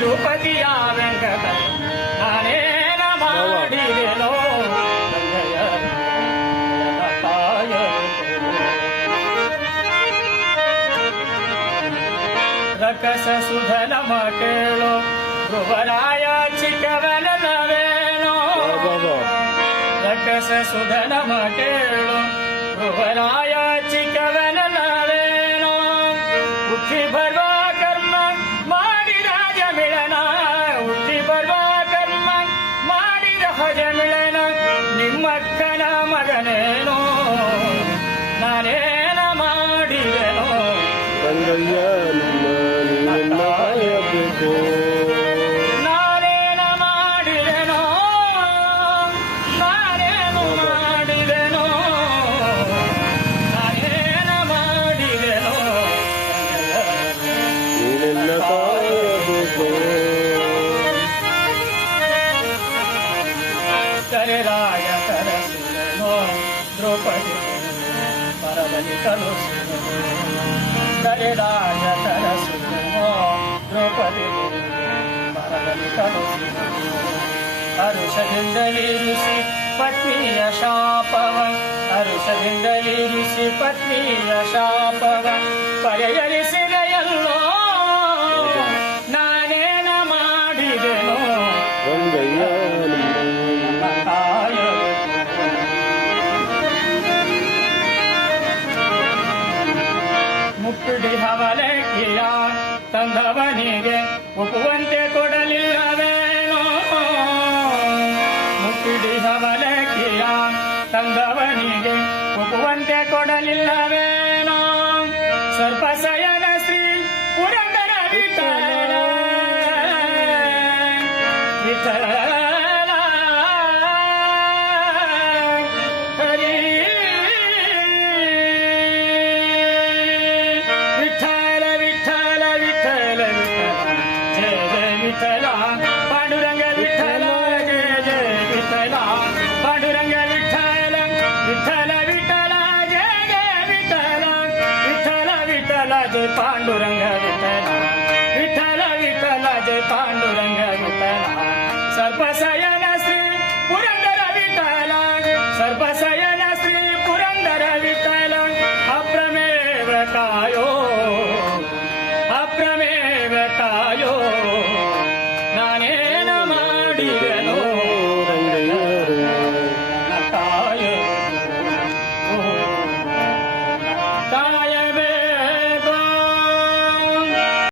ತಿರುಪತಿಯ ವೆಂಕಟ ನಾನೇನ ಮಾಡಿದೆನೋ ರಕಸ ಸುಧನಮ ಕೇಳೋ ಧ್ರುವರಾಯ ಚಿಕ್ಕವನವೇನೋ ರಕಸ ಸುಧನಮ ಕೇಳೋ ಧ್ರುವರಾಯ ಚಿಕ್ಕವನವೇನೋ ಉಕ್ಕಿ ಬರುವ ಕರ್ಮ ಮಾಡಿದ ಜಮಿಳನ ಉಕ್ಕಿ ಬರುವ ಕರ್ಮ ಮಾಡಿದ ಹಜಮಿಳನ ನಿಮ್ಮಕ್ಕನ ಮಗನೇನೋ ನಾನೇನ ಮಾಡಿದೆನೋ ನಾನೇನ ಮಾಡಿದೆನೋ ನಾನೇನು ಮಾಡಿದೆನೋ ನಾನೇನ ಮಾಡಿದೆನೋ ಕರೆರಾಯ ಕರಸಿದನೋ ದ್ರೌಪದಿ ಪರದಲ್ಲಿ ಕಲುಸಿದನೋ ಕರೆರಾಯ ಕರಸಿದನೋ ದ್ರೌಪದಿ ಪರದಲ್ಲಿ ಕಲುಸಿದನೋ ಹರುಷದಿಂದಲಿರಿಸಿ ಪತ್ನಿಯ ಶಾಪವ ಹರುಷದಿಂದಲಿರಿಸಿ ಪತ್ನಿಯ ಶಾಪವ ಪರಿಹರಿಸಿದೆಯಲ್ಲೋ ನಾನೇನ ಮಾಡಿದೆನೋ ಮುಕ್ಕುಡಿ ಹವಲಕ್ಕಿಯ ತಂದವನಿಗೆ ಒಪ್ಪುವಂತೆ ಕೊಡಲಿಲ್ಲವೇನೋ ಮುಕ್ಕುಡಿ ಹವಲಕ್ಕಿಯ ತಂದವನಿಗೆ ಒಪ್ಪುವಂತೆ ಕೊಡಲಿಲ್ಲವೇನೋ ಸರ್ಪಸಯನ ಶ್ರೀ ಪುರಂದರ ವಿಠಲ ವಿಠಲ ಪಾಂಡುರಂಗ ವಿಠಲ ಜಯ ಜಯ ವಿಠಲ ಪಾಂಡುರಂಗ ವಿಠಲ ವಿಠಲ ವಿಠಲ ಜಯ ಜಯ ವಿಠಲ ವಿಠಲ ವಿಠಲ ಜಯ ಪಾಂಡುರಂಗ ವಿಠಲ ವಿಠಲ ವಿಠಲ ಜಯ ಪಾಂಡುರಂಗ ವಿಠಲ ಸರ್ಪಸಯ